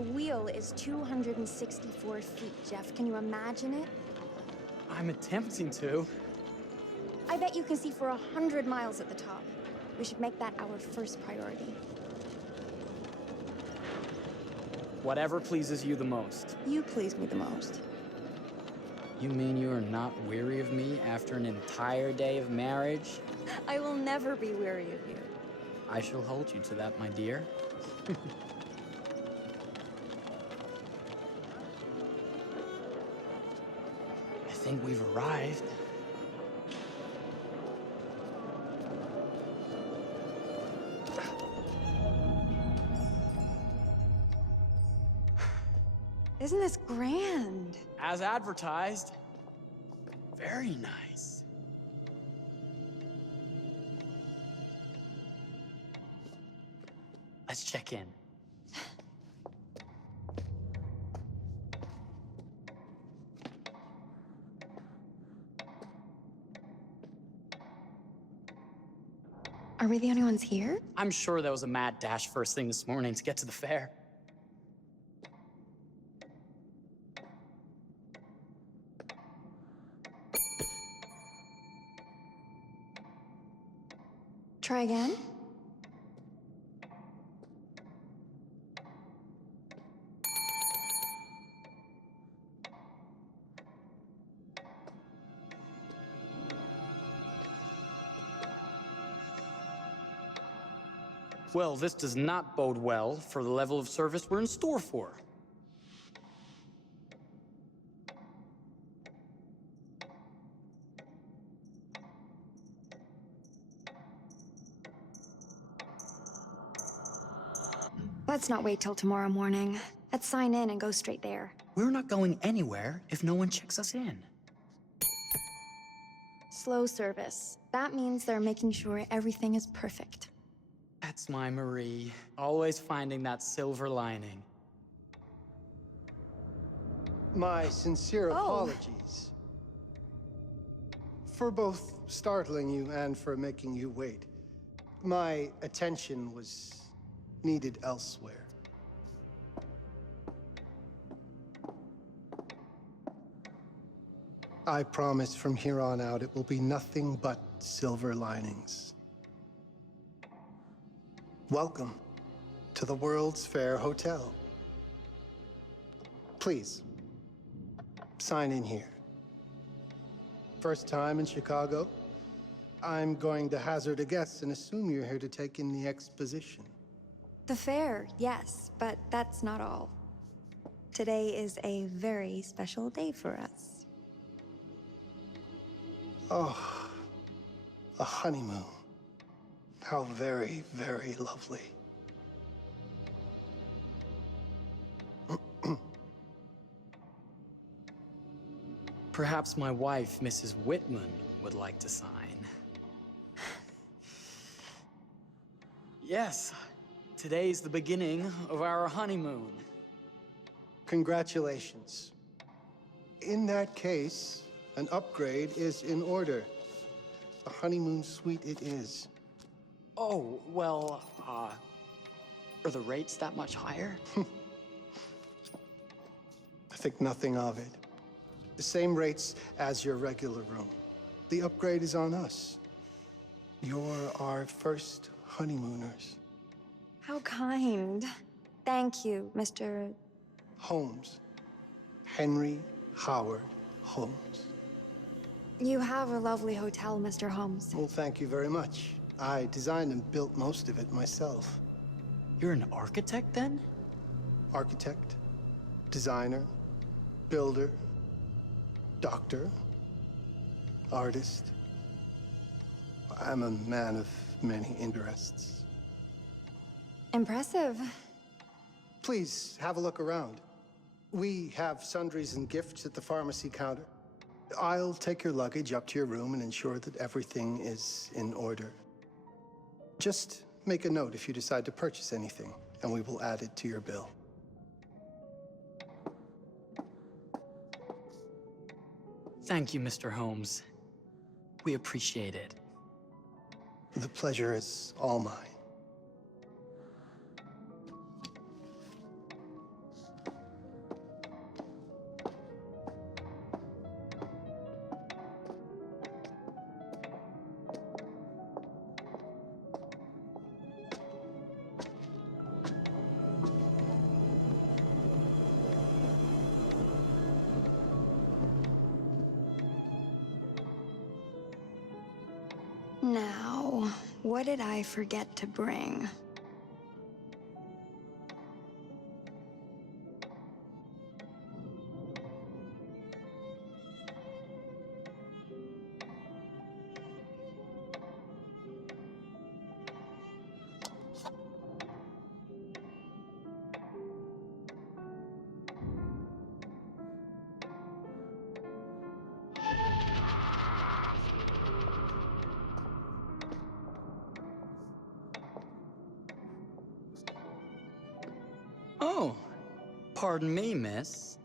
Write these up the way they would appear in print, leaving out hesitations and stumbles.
The wheel is 264 feet, Jeff. Can you imagine it? I'm attempting to. I bet you can see for 100 miles at the top. We should make that our first priority. Whatever pleases you the most. You please me the most. You mean you are not weary of me after an entire day of marriage? I will never be weary of you. I shall hold you to that, my dear. I think we've arrived. Isn't this grand? As advertised. Very nice. Let's check in. Are we the only ones here? I'm sure there was a mad dash first thing this morning to get to the fair. Try again? Well, this does not bode well for the level of service we're in store for. Let's not wait till tomorrow morning. Let's sign in and go straight there. We're not going anywhere if no one checks us in. Slow service. That means they're making sure everything is perfect. That's my Marie, always finding that silver lining. My sincere Oh. apologies for both startling you and for making you wait. My attention was needed elsewhere. I promise from here on out it will be nothing but silver linings. Welcome to the World's Fair Hotel. Please, sign in here. First time in Chicago? I'm going to hazard a guess and assume you're here to take in the exposition. The fair, yes, but that's not all. Today is a very special day for us. Oh, a honeymoon. How very, very lovely. Perhaps my wife, Mrs. Whitman, would like to sign. Yes, today's the beginning of our honeymoon. Congratulations. In that case, an upgrade is in order. A honeymoon suite it is. Oh, well, are the rates that much higher? I think nothing of it. The same rates as your regular room. The upgrade is on us. You're our first honeymooners. How kind. Thank you, Mr. Holmes. Henry Howard Holmes. You have a lovely hotel, Mr. Holmes. Well, thank you very much. I designed and built most of it myself. You're an architect, then? Architect, designer, builder, doctor, artist. I'm a man of many interests. Impressive. Please have a look around. We have sundries and gifts at the pharmacy counter. I'll take your luggage up to your room and ensure that everything is in order. Just make a note if you decide to purchase anything, and we will add it to your bill. Thank you, Mr. Holmes. We appreciate it. The pleasure is all mine. Now, what did I forget to bring? Oh, pardon me, miss.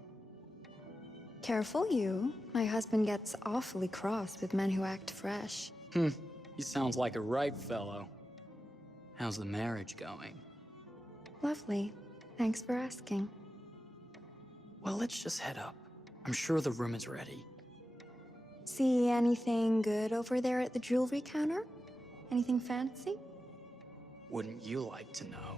Careful you. My husband gets awfully cross with men who act fresh. You sounds like a ripe fellow. How's the marriage going? Lovely. Thanks for asking. Well, let's just head up. I'm sure the room is ready. See anything good over there at the jewelry counter? Anything fancy? Wouldn't you like to know?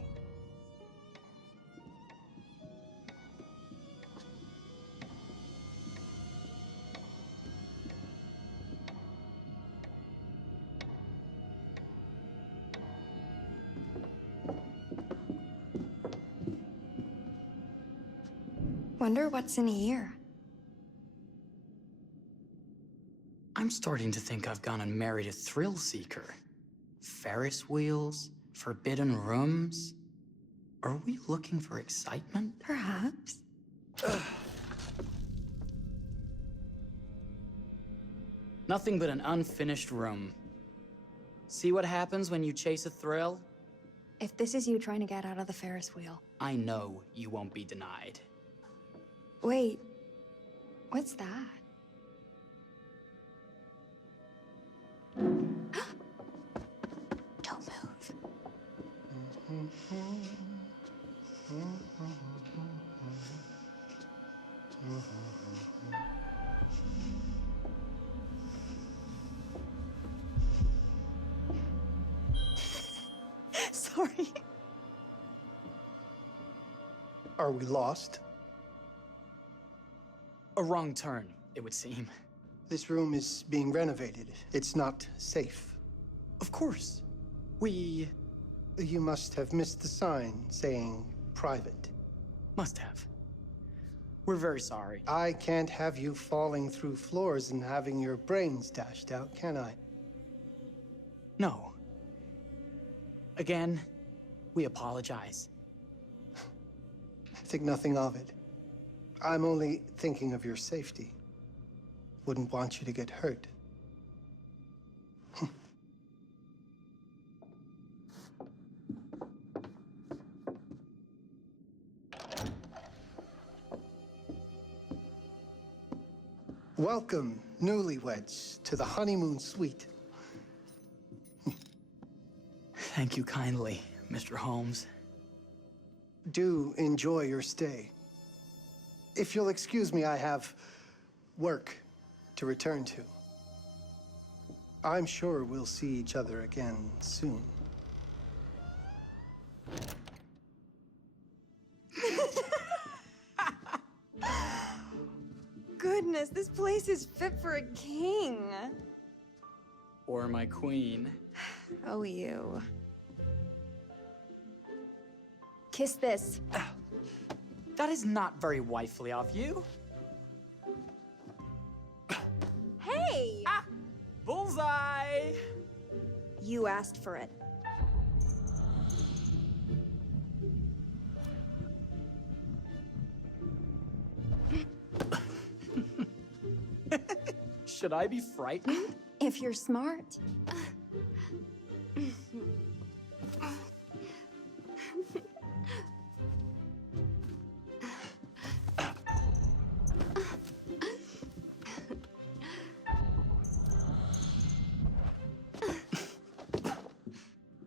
Wonder what's in here. I'm starting to think I've gone and married a thrill seeker. Ferris wheels, forbidden rooms. Are we looking for excitement? Perhaps. Nothing but an unfinished room. See what happens when you chase a thrill? If this is you trying to get out of the Ferris wheel. I know you won't be denied. Wait, what's that? Don't move. Sorry. Are we lost? A wrong turn, it would seem. This room is being renovated. It's not safe. Of course. We You must have missed the sign saying private. must have. We're very sorry. I can't have you falling through floors and having your brains dashed out, can I? No. Again, we apologize. Think nothing of it. I'm only thinking of your safety. Wouldn't want you to get hurt. Welcome, newlyweds, to the honeymoon suite. Thank you kindly, Mr. Holmes. Do enjoy your stay. If you'll excuse me, I have work to return to. I'm sure we'll see each other again soon. Goodness, this place is fit for a king. Or my queen. Oh, you. Kiss this. That is not very wifely of you. Hey! Bullseye! You asked for it. Should I be frightened? If you're smart.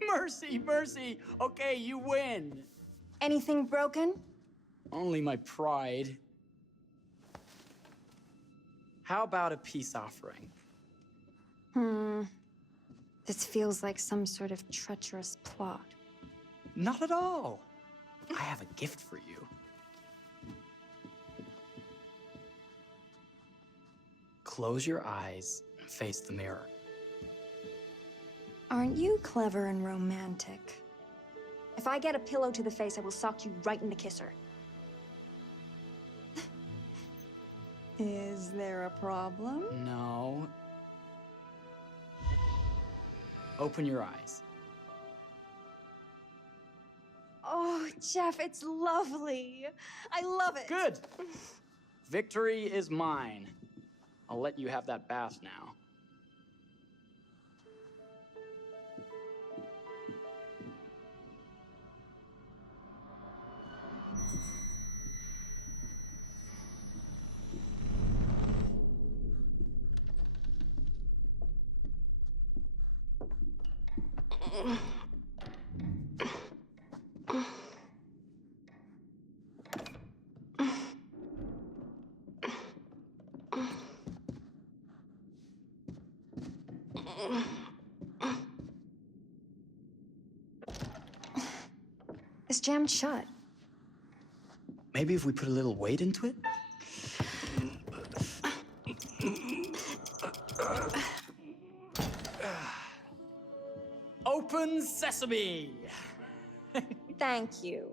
Mercy, mercy. Okay, you win. Anything broken? Only my pride. How about a peace offering? This feels like some sort of treacherous plot. Not at all. I have a gift for you. Close your eyes and face the mirror. Aren't you clever and romantic? If I get a pillow to the face, I will sock you right in the kisser. Is there a problem? No. Open your eyes. Oh, Jeff, it's lovely. I love it. Good. Victory is mine. I'll let you have that bath now. It's jammed shut. Maybe if we put a little weight into it? Open sesame! Thank you.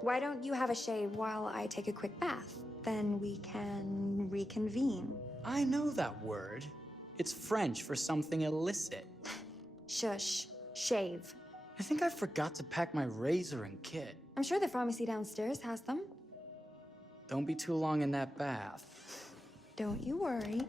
Why don't you have a shave while I take a quick bath? Then we can reconvene. I know that word. It's French for something illicit. Shush. Shave. I think I forgot to pack my razor and kit. I'm sure the pharmacy downstairs has them. Don't be too long in that bath. Don't you worry.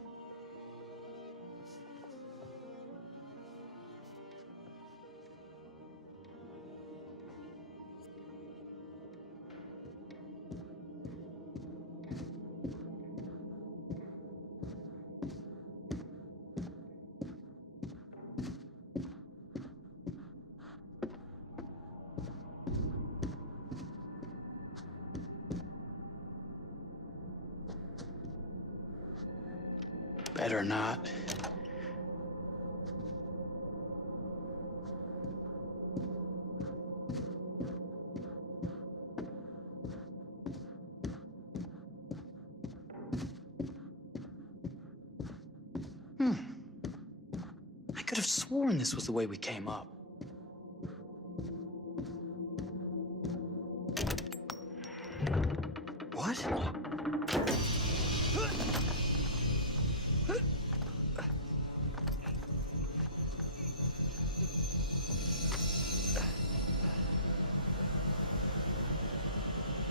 Better not. I could have sworn this was the way we came up. What?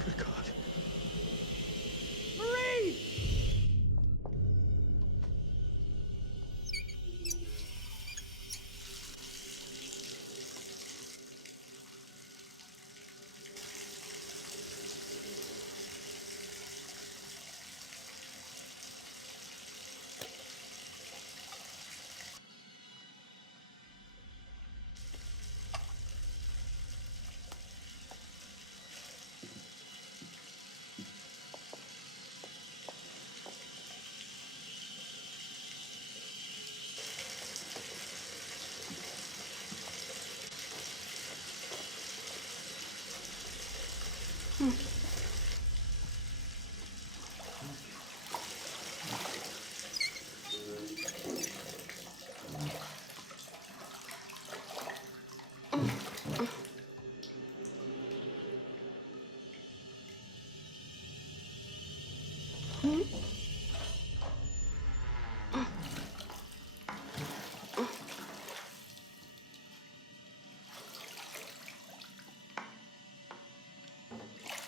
Good God. Marie!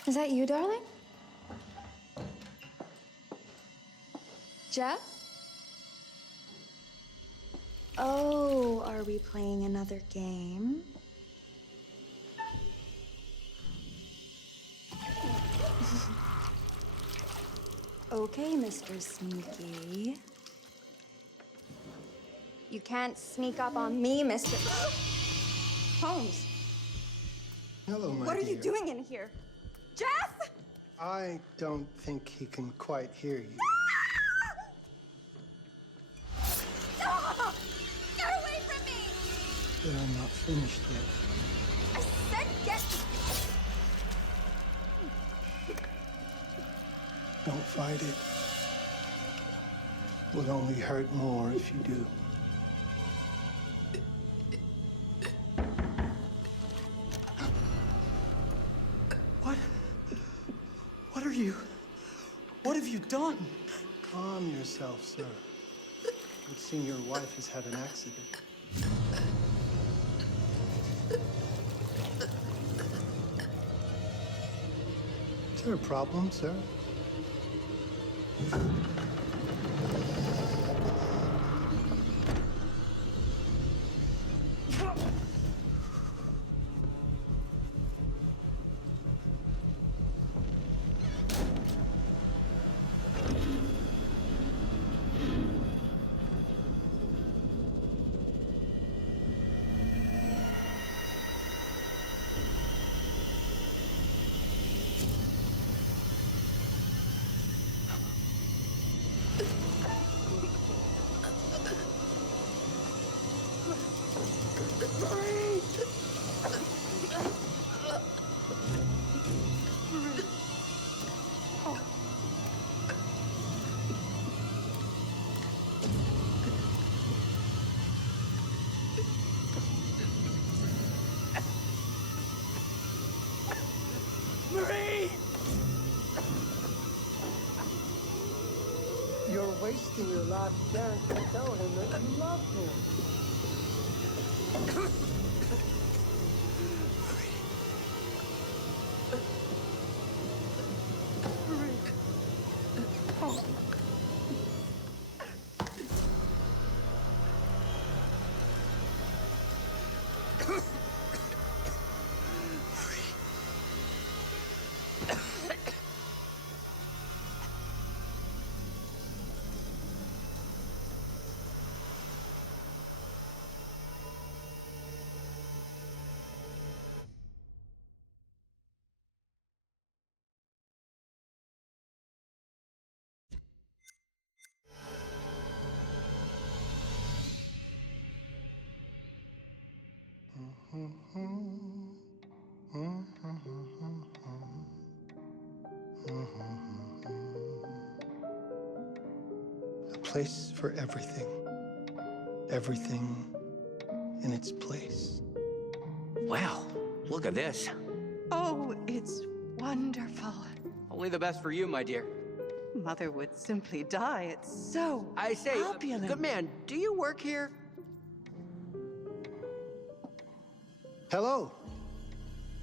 Is that you, darling? Jeff? Oh, are we playing another game? Okay, Mr. Sneaky. You can't sneak up on me, Mr. Holmes, Hello, my what are dear. you doing in here? Jeff! I don't think he can quite hear you. Stop! Get away from me! But I'm not finished yet. I said get... Don't fight it. It will only hurt more if you do. What have you done? Calm yourself, sir. It would seem your wife has had an accident. Is there a problem, sir? Marie! You're wasting your last chance to tell him that you love him. A place for everything. Everything in its place. Wow, look at this. Oh, it's wonderful. Only the best for you, my dear. Mother would simply die. It's so I say, opulent. good man, do you work here? Hello.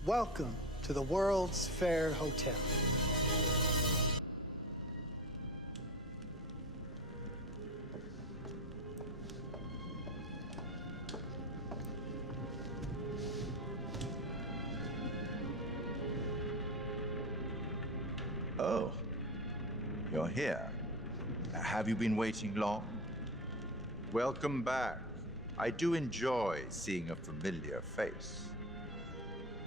Welcome to the World's Fair Hotel. Oh, you're here. Have you been waiting long? Welcome back. I do enjoy seeing a familiar face.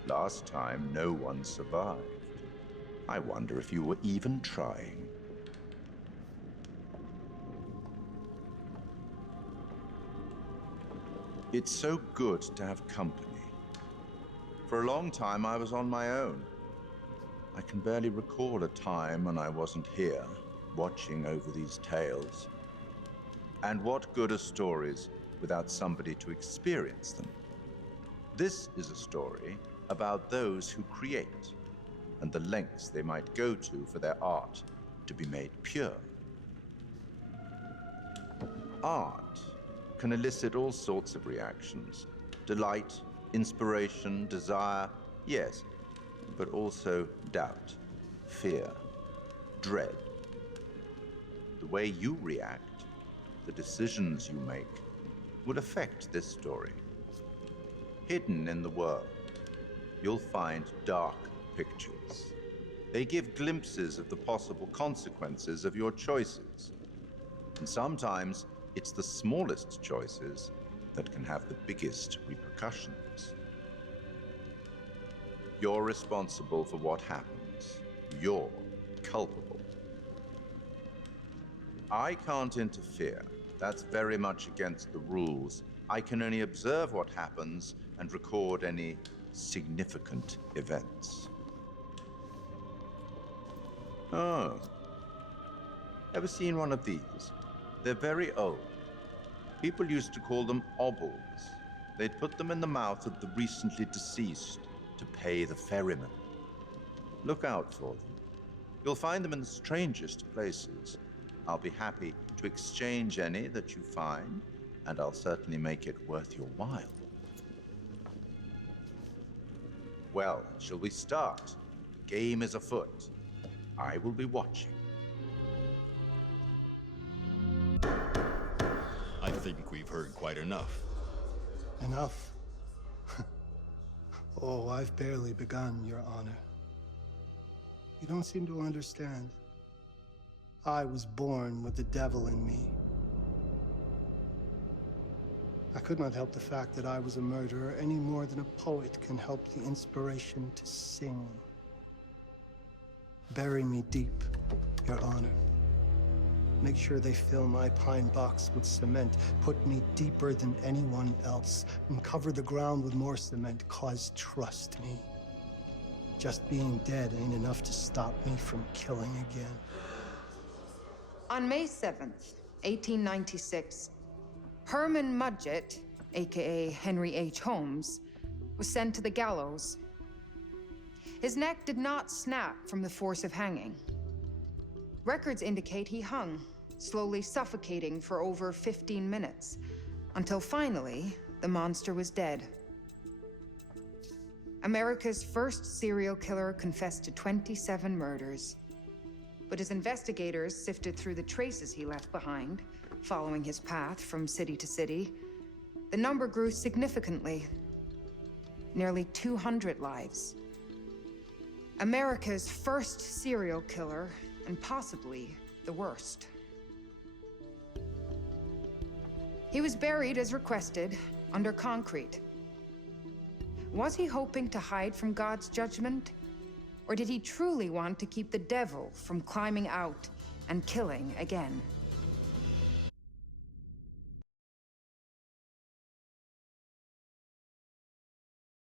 Last time, no one survived. I wonder if you were even trying. It's so good to have company. For a long time, I was on my own. I can barely recall a time when I wasn't here, watching over these tales. And what good are stories without somebody to experience them? This is a story about those who create, and the lengths they might go to for their art to be made pure. Art can elicit all sorts of reactions. Delight, inspiration, desire, yes, but also doubt, fear, dread. The way you react, the decisions you make, will affect this story. Hidden in the world, you'll find dark pictures. They give glimpses of the possible consequences of your choices. And sometimes it's the smallest choices that can have the biggest repercussions. You're responsible for what happens. You're culpable. I can't interfere. That's very much against the rules. I can only observe what happens and record any significant events. Oh. Ever seen one of these? They're very old. People used to call them obels. They'd put them in the mouth of the recently deceased to pay the ferryman. Look out for them. You'll find them in the strangest places. I'll be happy to exchange any that you find, and I'll certainly make it worth your while. Well, shall we start? The game is afoot. I will be watching. I think we've heard quite enough. Enough. Oh, I've barely begun, Your Honor. You don't seem to understand. I was born with the devil in me. I could not help the fact that I was a murderer any more than a poet can help the inspiration to sing. Bury me deep, Your Honor. Make sure they fill my pine box with cement. Put me deeper than anyone else. And cover the ground with more cement, 'cause trust me, just being dead ain't enough to stop me from killing again. On May 7th, 1896, Herman Mudgett, aka Henry H. Holmes, was sent to the gallows. His neck did not snap from the force of hanging. Records indicate he hung, slowly suffocating for over 15 minutes, until finally, the monster was dead. America's first serial killer confessed to 27 murders. But as investigators sifted through the traces he left behind, following his path from city to city, the number grew significantly. Nearly 200 lives. America's first serial killer, and possibly the worst. He was buried as requested, under concrete. Was he hoping to hide from God's judgment? Or did he truly want to keep the devil from climbing out and killing again?